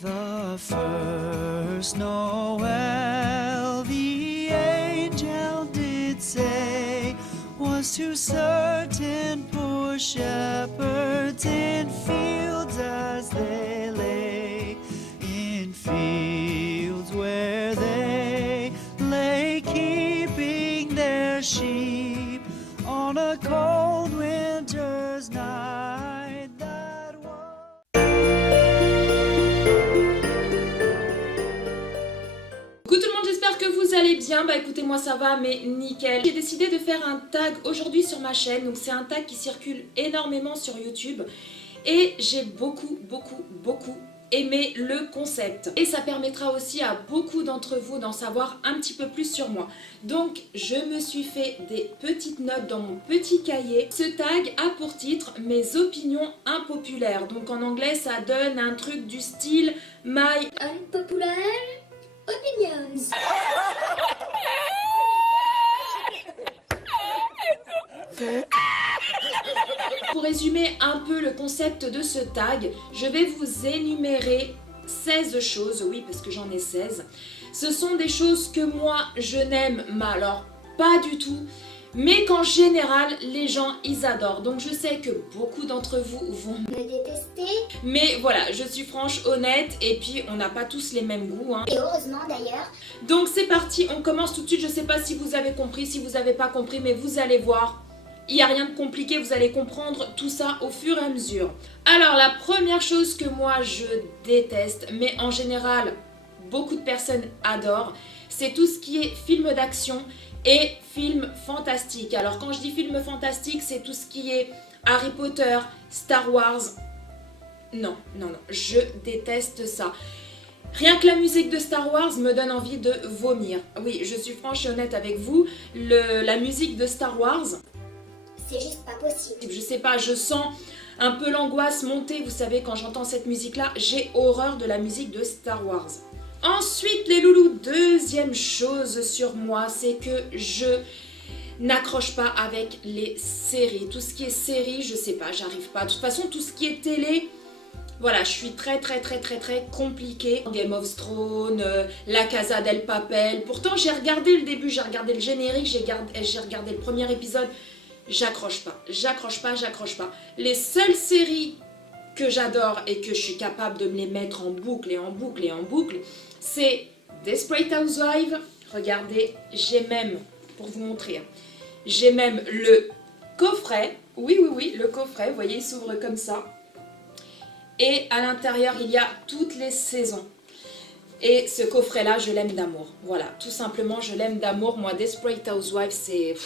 The first Noel, the angel did say, was to certain poor shepherds in fields as they lay, in fields where they lay keeping their sheep on a cold winter's night. That was... Coucou tout le monde, j'espère que vous allez bien. Bah écoutez, moi ça va, mais nickel. J'ai décidé de faire un tag aujourd'hui sur ma chaîne. Donc c'est un tag qui circule énormément sur YouTube. Et j'ai beaucoup aimé le concept. Et ça permettra aussi à beaucoup d'entre vous d'en savoir un petit peu plus sur moi. Donc je me suis fait des petites notes dans mon petit cahier. Ce tag a pour titre « Mes opinions impopulaires ». Donc en anglais ça donne un truc du style « My Unpopular opinions. Pour résumer un peu le concept de ce tag, je vais vous énumérer 16 choses, oui parce que j'en ai 16. Ce sont des choses que moi je n'aime, mais alors pas du tout, mais qu'en général les gens ils adorent. Donc je sais que beaucoup d'entre vous vont Me détester. mais voilà, je suis franche, honnête, et puis on n'a pas tous les mêmes goûts, hein. Et heureusement d'ailleurs. Donc c'est parti, on commence tout de suite. Je sais pas si vous avez compris, si vous n'avez pas compris, mais vous allez voir. Il n'y a rien de compliqué, vous allez comprendre tout ça au fur et à mesure. Alors la première chose que moi je déteste, mais en général beaucoup de personnes adorent, c'est tout ce qui est film d'action et film fantastique. Alors quand je dis film fantastique, c'est tout ce qui est Harry Potter, Star Wars. Non, je déteste ça. Rien que la musique de Star Wars me donne envie de vomir. Oui, je suis franche et honnête avec vous, la musique de Star Wars... C'est juste pas possible. Je sais pas, je sens un peu l'angoisse monter, vous savez, quand j'entends cette musique-là, j'ai horreur de la musique de Star Wars. Ensuite, les loulous, deuxième chose sur moi, c'est que je n'accroche pas avec les séries. Tout ce qui est série, je sais pas, j'arrive pas. De toute façon, tout ce qui est télé, voilà, je suis très compliquée. Game of Thrones, La Casa del Papel. Pourtant, j'ai regardé le début, j'ai regardé le générique, j'ai regardé le premier épisode. J'accroche pas. Les seules séries que j'adore et que je suis capable de me les mettre en boucle, c'est Desperate Housewives. Regardez, j'ai même, pour vous montrer, j'ai même le coffret. Oui, le coffret, vous voyez, il s'ouvre comme ça. Et à l'intérieur, il y a toutes les saisons. Et ce coffret-là, je l'aime d'amour. Voilà, tout simplement, je l'aime d'amour. Moi, Desperate Housewives, c'est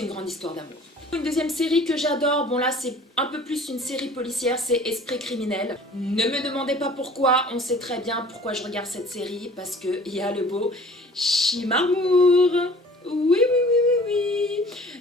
une grande histoire d'amour. Une deuxième série que j'adore, bon là c'est un peu plus une série policière, c'est Esprit criminel. Ne me demandez pas pourquoi, on sait très bien pourquoi je regarde cette série, parce qu'il y a le beau Shimarmour. Oui.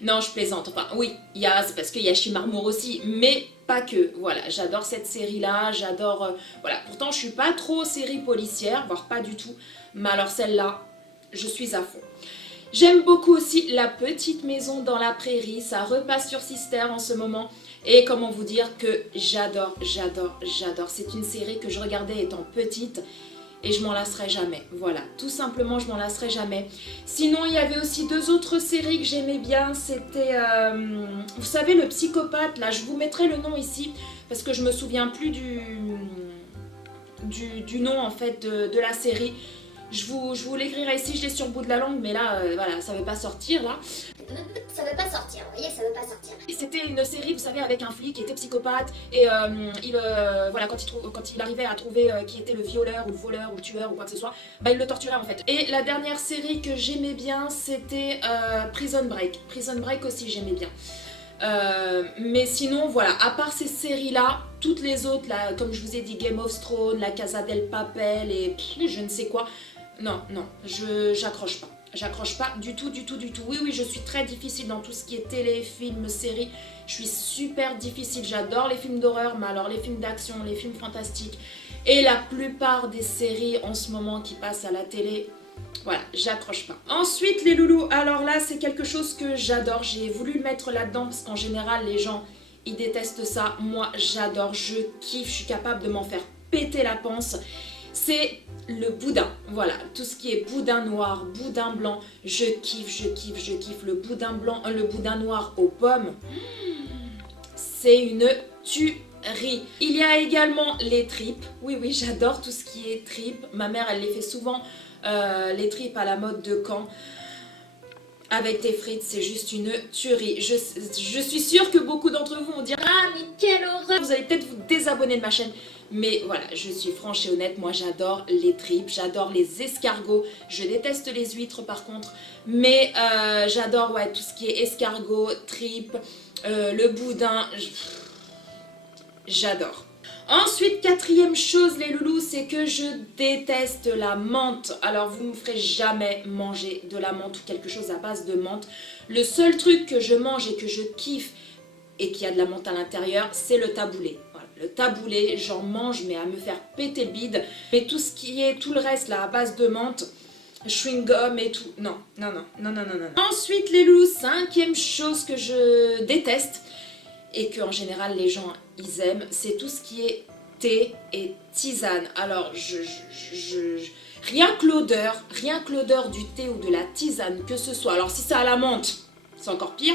Non, je plaisante, enfin oui, c'est parce qu'il y a Shimarmour aussi, mais pas que. Voilà, j'adore cette série-là, j'adore... voilà, pourtant je suis pas trop série policière, voire pas du tout, mais alors celle-là, je suis à fond. J'aime beaucoup aussi La Petite Maison dans la Prairie, ça repasse sur Sister en ce moment. Et comment vous dire que j'adore. C'est une série que je regardais étant petite et je m'en lasserai jamais. Voilà, tout simplement je m'en lasserai jamais. Sinon il y avait aussi deux autres séries que j'aimais bien, c'était, vous savez, Le Psychopathe, là je vous mettrai le nom ici parce que je me souviens plus du nom en fait de la série. Je vous l'écrirai ici, je l'ai sur le bout de la langue, mais là, voilà, ça veut pas sortir, là. Ça veut pas sortir, vous voyez, ça veut pas sortir. C'était une série, vous savez, avec un flic qui était psychopathe, et voilà, quand il arrivait à trouver qui était le violeur, ou le voleur, ou le tueur, ou quoi que ce soit, bah il le torturait, en fait. Et la dernière série que j'aimais bien, c'était Prison Break. Prison Break aussi, j'aimais bien. Mais sinon, voilà, à part ces séries-là, toutes les autres, là, comme je vous ai dit, Game of Thrones, La Casa del Papel, et je ne sais quoi... Non, j'accroche pas. J'accroche pas du tout. Oui, je suis très difficile dans tout ce qui est télé, film, série. Je suis super difficile. J'adore les films d'horreur, mais alors les films d'action, les films fantastiques et la plupart des séries en ce moment qui passent à la télé, voilà, j'accroche pas. Ensuite, les loulous, alors là, c'est quelque chose que j'adore. J'ai voulu le mettre là-dedans parce qu'en général, les gens, ils détestent ça. Moi, j'adore, je kiffe, je suis capable de m'en faire péter la panse, c'est le boudin. Voilà, tout ce qui est boudin noir, boudin blanc, je kiffe, je kiffe, je kiffe. Le boudin blanc, le boudin noir aux pommes, c'est une tuerie. Il y a également les tripes. Oui, oui, j'adore tout ce qui est tripes. Ma mère, elle les fait souvent, les tripes à la mode de Caen. Avec des frites, c'est juste une tuerie. Je suis sûre que beaucoup d'entre vous vont dire « Ah, mais quelle horreur !» Vous allez peut-être vous désabonner de ma chaîne. Mais voilà, je suis franche et honnête, moi j'adore les tripes, j'adore les escargots. Je déteste les huîtres par contre. Mais j'adore ouais, tout ce qui est escargot, tripes, le boudin. J'adore. Ensuite, quatrième chose les loulous, c'est que je déteste la menthe. Alors vous ne me ferez jamais manger de la menthe ou quelque chose à base de menthe. Le seul truc que je mange et que je kiffe et qui a de la menthe à l'intérieur, c'est le taboulé. Voilà, le taboulé, j'en mange mais à me faire péter le bide. Mais tout ce qui est, tout le reste là à base de menthe, chewing-gum et tout, non, non, non, non, non, non, non. Ensuite les loulous, cinquième chose que je déteste et que en général les gens ils aiment, c'est tout ce qui est thé et tisane. Alors rien que l'odeur du thé ou de la tisane, que ce soit, alors si c'est à la menthe, c'est encore pire,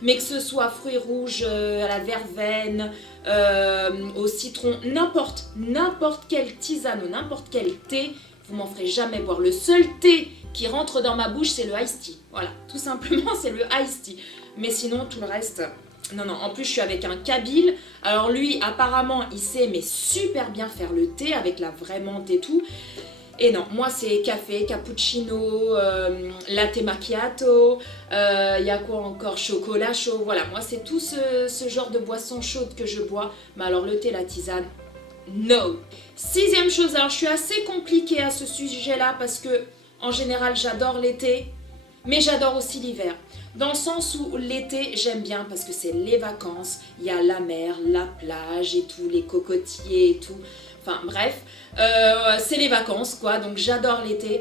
mais que ce soit fruits rouges, à la verveine, au citron, n'importe quelle tisane ou n'importe quel thé, vous m'en ferez jamais boire. Le seul thé qui rentre dans ma bouche, c'est le iced tea. Voilà, tout simplement, c'est le iced tea. Mais sinon, tout le reste... Non, non, en plus je suis avec un Kabyle, alors lui apparemment il sait mais super bien faire le thé avec la vraie menthe et tout. Et non, moi c'est café, cappuccino, latte macchiato, il y a quoi encore, chocolat chaud, voilà. Moi c'est tout ce genre de boisson chaude que je bois, mais alors le thé, la tisane, no. Sixième chose, alors je suis assez compliquée à ce sujet-là parce que en général j'adore l'été, mais j'adore aussi l'hiver. Dans le sens où l'été, j'aime bien parce que c'est les vacances, il y a la mer, la plage et tout, les cocotiers et tout. Enfin bref, c'est les vacances quoi, donc j'adore l'été.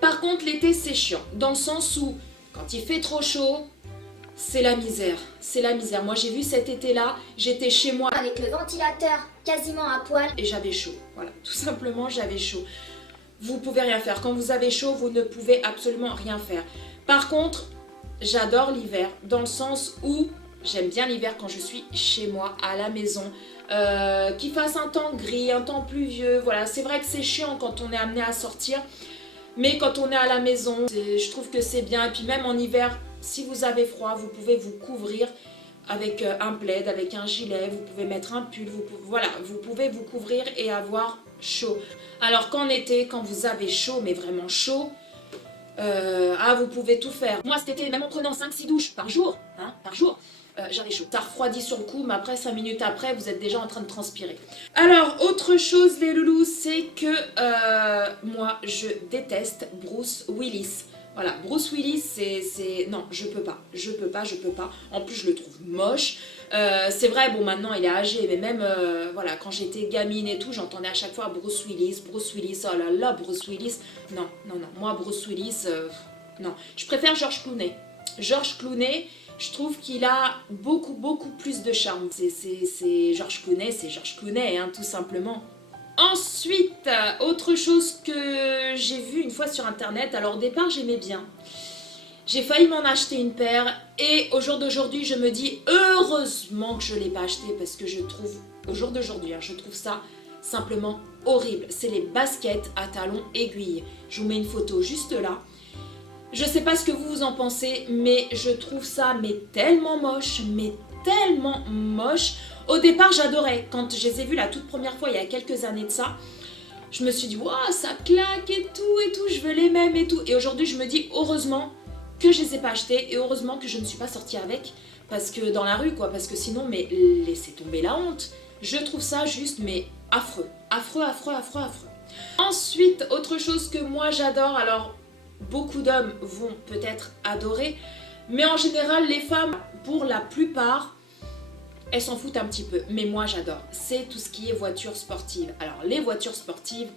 Par contre, l'été c'est chiant, dans le sens où quand il fait trop chaud, c'est la misère. C'est la misère. Moi j'ai vu cet été-là, j'étais chez moi Avec le ventilateur quasiment à poil. et j'avais chaud. Voilà, tout simplement j'avais chaud. Vous pouvez rien faire. Quand vous avez chaud, vous ne pouvez absolument rien faire. Par contre, j'adore l'hiver, dans le sens où j'aime bien l'hiver quand je suis chez moi, à la maison, qu'il fasse un temps gris, un temps pluvieux, voilà. C'est vrai que c'est chiant quand on est amené à sortir, mais quand on est à la maison, je trouve que c'est bien. Et puis même en hiver, si vous avez froid, vous pouvez vous couvrir avec un plaid, avec un gilet, vous pouvez mettre un pull, voilà, vous pouvez vous couvrir et avoir chaud. Alors qu'en été, quand vous avez chaud, mais vraiment chaud, vous pouvez tout faire. Moi cet été, même en prenant 5-6 douches par jour, j'avais chaud. Ça refroidit sur le coup, mais après 5 minutes après, vous êtes déjà en train de transpirer. Alors, autre chose les loulous, c'est que moi je déteste Bruce Willis. Voilà, Bruce Willis, c'est... Non, je peux pas. En plus, je le trouve moche. C'est vrai, bon, maintenant, il est âgé, mais même, voilà, quand j'étais gamine et tout, j'entendais à chaque fois Bruce Willis, oh là là, Bruce Willis. Non, non, non, moi, Bruce Willis, non. Je préfère George Clooney. George Clooney, je trouve qu'il a beaucoup plus de charme. C'est George Clooney, hein, tout simplement. Ensuite, autre chose que j'ai vu une fois sur internet, alors au départ j'aimais bien. J'ai failli m'en acheter une paire et au jour d'aujourd'hui je me dis heureusement que je ne l'ai pas acheté parce que je trouve, au jour d'aujourd'hui, je trouve ça simplement horrible. C'est les baskets à talons aiguilles. Je vous mets une photo juste là. Je sais pas ce que vous en pensez, mais je trouve ça tellement moche, tellement moche. Au départ, j'adorais. Quand je les ai vus la toute première fois, il y a quelques années de ça, je me suis dit, waouh, ça claque et tout, je veux les mêmes et tout. Et aujourd'hui, je me dis, heureusement que je les ai pas achetés et heureusement que je ne suis pas sortie avec. Parce que dans la rue, quoi, parce que sinon, laissez tomber la honte. Je trouve ça juste, affreux. Affreux. Ensuite, autre chose que moi j'adore, alors beaucoup d'hommes vont peut-être adorer, mais en général, les femmes, pour la plupart, elles s'en foutent un petit peu, mais moi j'adore. C'est tout ce qui est voitures sportives. Alors les voitures sportives,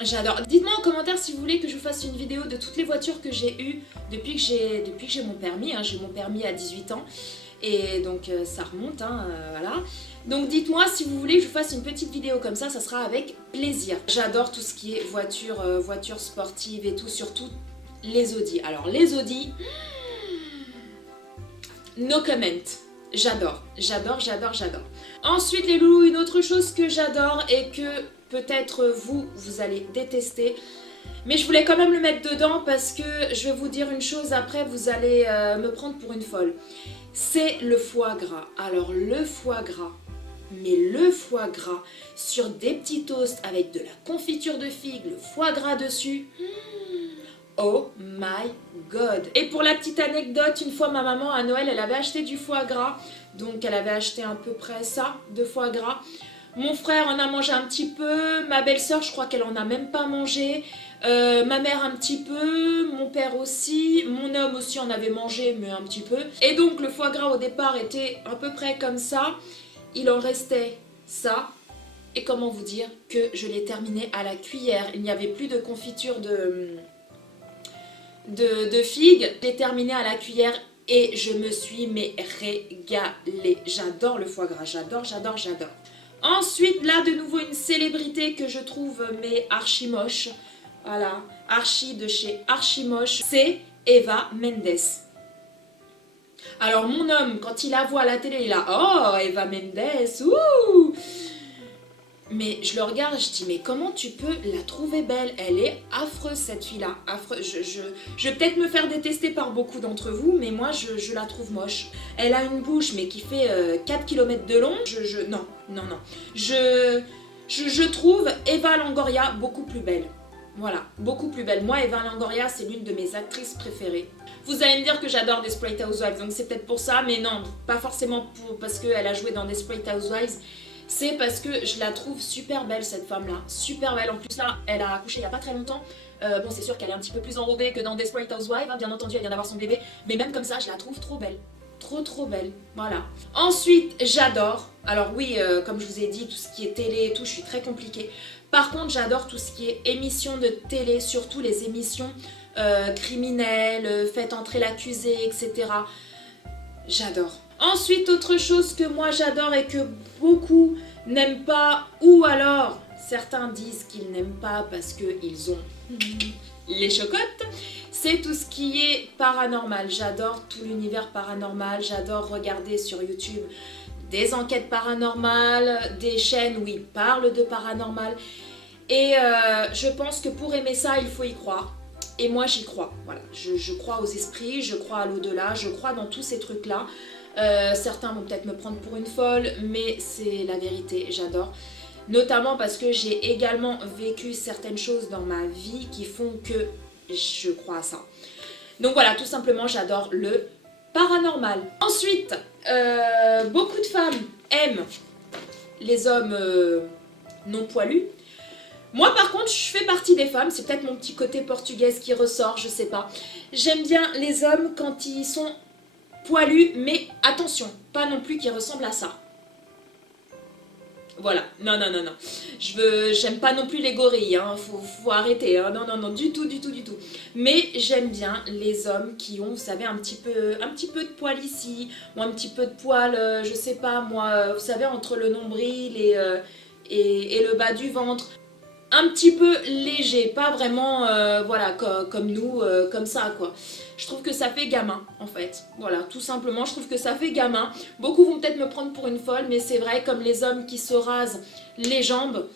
j'adore. Dites-moi en commentaire si vous voulez que je vous fasse une vidéo de toutes les voitures que j'ai eues depuis que j'ai mon permis. J'ai mon permis à 18 ans. Et donc ça remonte, hein, voilà. Donc dites-moi si vous voulez que je fasse une petite vidéo comme ça sera avec plaisir. J'adore tout ce qui est voiture sportive et tout, surtout les Audi. Alors les Audi, no comment. J'adore. Ensuite les loulous, une autre chose que j'adore et que peut-être vous allez détester. Mais je voulais quand même le mettre dedans parce que je vais vous dire une chose, après vous allez me prendre pour une folle. C'est le foie gras. Alors le foie gras, mais le foie gras sur des petits toasts avec de la confiture de figue, le foie gras dessus. Oh my god. Et pour la petite anecdote, une fois ma maman à Noël, elle avait acheté du foie gras. Donc elle avait acheté à peu près ça, de foie gras. Mon frère en a mangé un petit peu, ma belle-sœur je crois qu'elle en a même pas mangé. Ma mère un petit peu, mon père aussi, mon homme aussi en avait mangé mais un petit peu. Et donc le foie gras au départ était à peu près comme ça. Il en restait ça. Et comment vous dire que je l'ai terminé à la cuillère. Il n'y avait plus de confiture de figues. Je l'ai terminé à la cuillère et je me suis mais régalée. J'adore le foie gras, j'adore. Ensuite, là de nouveau une célébrité que je trouve mais archi moche. Voilà, Archie de chez Archimoche, c'est Eva Mendes. Alors mon homme, quand il la voit à la télé, il a « Oh, Eva Mendes, ouh !» Mais je le regarde, je dis « Mais comment tu peux la trouver belle? Elle est affreuse cette fille-là, affreuse. Je vais peut-être me faire détester par beaucoup d'entre vous, mais moi je la trouve moche. Elle a une bouche mais qui fait 4 km de long. Non. Je trouve Eva Longoria beaucoup plus belle. Voilà, beaucoup plus belle. Moi, Eva Longoria, c'est l'une de mes actrices préférées. Vous allez me dire que j'adore Desperate Housewives, donc c'est peut-être pour ça, mais non, pas forcément parce qu'elle a joué dans Desperate Housewives. C'est parce que je la trouve super belle, cette femme-là. Super belle. En plus, là, elle a accouché il n'y a pas très longtemps. Bon, c'est sûr qu'elle est un petit peu plus enrobée que dans Desperate Housewives. Hein, bien entendu, elle vient d'avoir son bébé. Mais même comme ça, je la trouve trop belle. Trop belle. Voilà. Ensuite, j'adore. Alors oui, comme je vous ai dit, tout ce qui est télé et tout, je suis très compliquée. Par contre, j'adore tout ce qui est émissions de télé, surtout les émissions criminelles, faites entrer l'accusé, etc. J'adore. Ensuite, autre chose que moi j'adore et que beaucoup n'aiment pas, ou alors certains disent qu'ils n'aiment pas parce qu'ils ont les chocottes, c'est tout ce qui est paranormal. J'adore tout l'univers paranormal, j'adore regarder sur YouTube des enquêtes paranormales, des chaînes où ils parlent de paranormal. Et je pense que pour aimer ça, il faut y croire. Et moi, j'y crois. Voilà. Je crois aux esprits, je crois à l'au-delà, je crois dans tous ces trucs-là. Certains vont peut-être me prendre pour une folle, mais c'est la vérité, j'adore. Notamment parce que j'ai également vécu certaines choses dans ma vie qui font que je crois à ça. Donc voilà, tout simplement, j'adore le paranormal. Ensuite, beaucoup de femmes aiment les hommes non poilus. Moi par contre, je fais partie des femmes, c'est peut-être mon petit côté portugaise qui ressort, je sais pas. J'aime bien les hommes quand ils sont poilus, mais attention, pas non plus qu'ils ressemblent à ça. Voilà, non. J'aime pas non plus les gorilles, hein. Faut arrêter, hein. Non, du tout. Mais j'aime bien les hommes qui ont, vous savez, un petit peu de poil ici, ou un petit peu de poil, je sais pas moi, vous savez, entre le nombril et le bas du ventre. Un petit peu léger, pas vraiment, voilà, comme nous, comme ça, quoi. Je trouve que ça fait gamin, en fait. Voilà, tout simplement, je trouve que ça fait gamin. Beaucoup vont peut-être me prendre pour une folle, mais c'est vrai, comme les hommes qui se rasent les jambes,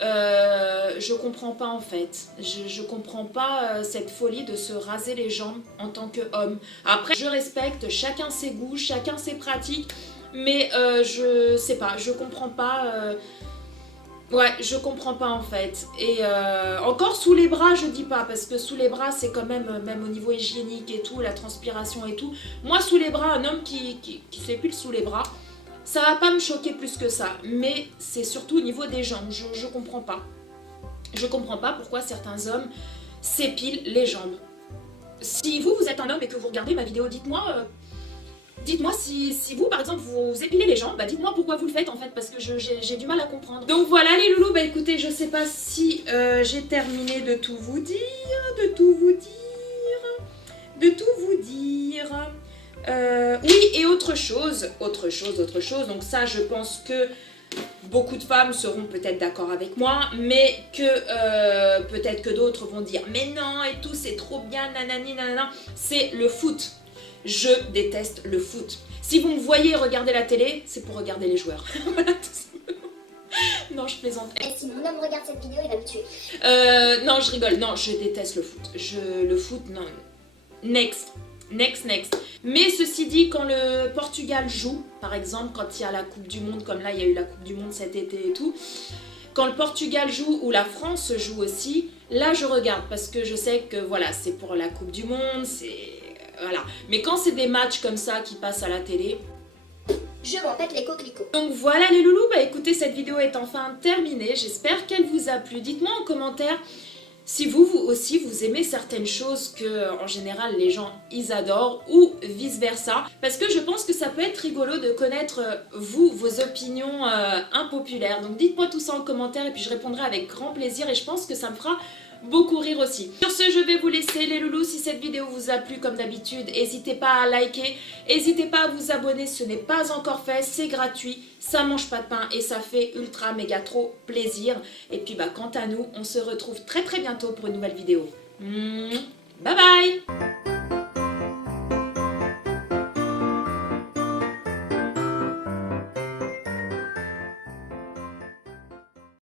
je comprends pas, en fait. Je comprends pas cette folie de se raser les jambes en tant qu'homme. Après, je respecte chacun ses goûts, chacun ses pratiques, mais je sais pas, je comprends pas... Ouais, je comprends pas en fait. Et encore sous les bras, je dis pas, parce que sous les bras, c'est quand même au niveau hygiénique et tout, la transpiration et tout. Moi, sous les bras, un homme qui s'épile sous les bras, ça va pas me choquer plus que ça. Mais c'est surtout au niveau des jambes, je comprends pas. Je comprends pas pourquoi certains hommes s'épilent les jambes. Si vous êtes un homme et que vous regardez ma vidéo, dites-moi... Dites-moi si vous, par exemple, vous épilez les jambes, bah dites-moi pourquoi vous le faites en fait, parce que j'ai du mal à comprendre. Donc voilà les loulous, bah écoutez, je sais pas si j'ai terminé de tout vous dire. Oui, et autre chose. Donc ça, je pense que beaucoup de femmes seront peut-être d'accord avec moi, mais que peut-être que d'autres vont dire mais non et tout, c'est trop bien, nanani, nanana. C'est le foot. Je déteste le foot. Si vous me voyez regarder la télé, c'est pour regarder les joueurs. Voilà, tout simplement. Non, je plaisante. Et si mon homme regarde cette vidéo, il va me tuer. Non, je rigole. Non, je déteste le foot. Le foot, non. Next. Mais ceci dit, quand le Portugal joue, par exemple, quand il y a la Coupe du Monde, comme là, il y a eu la Coupe du Monde cet été et tout, quand le Portugal joue ou la France joue aussi, là, je regarde parce que je sais que, voilà, c'est pour la Coupe du Monde, c'est... Voilà. Mais quand c'est des matchs comme ça qui passent à la télé... Je m'en pète les coquelicots. Donc voilà les loulous, bah écoutez, cette vidéo est enfin terminée. J'espère qu'elle vous a plu. Dites-moi en commentaire si vous aussi vous aimez certaines choses que en général les gens ils adorent ou vice versa. Parce que je pense que ça peut être rigolo de connaître vos opinions impopulaires. Donc dites-moi tout ça en commentaire et puis je répondrai avec grand plaisir et je pense que ça me fera beaucoup rire aussi. Sur ce, je vais vous laisser les loulous. Si cette vidéo vous a plu comme d'habitude, n'hésitez pas à liker, n'hésitez pas à vous abonner, ce n'est pas encore fait, c'est gratuit, ça mange pas de pain et ça fait ultra méga trop plaisir. Et puis bah quant à nous, on se retrouve très bientôt pour une nouvelle vidéo. Bye bye.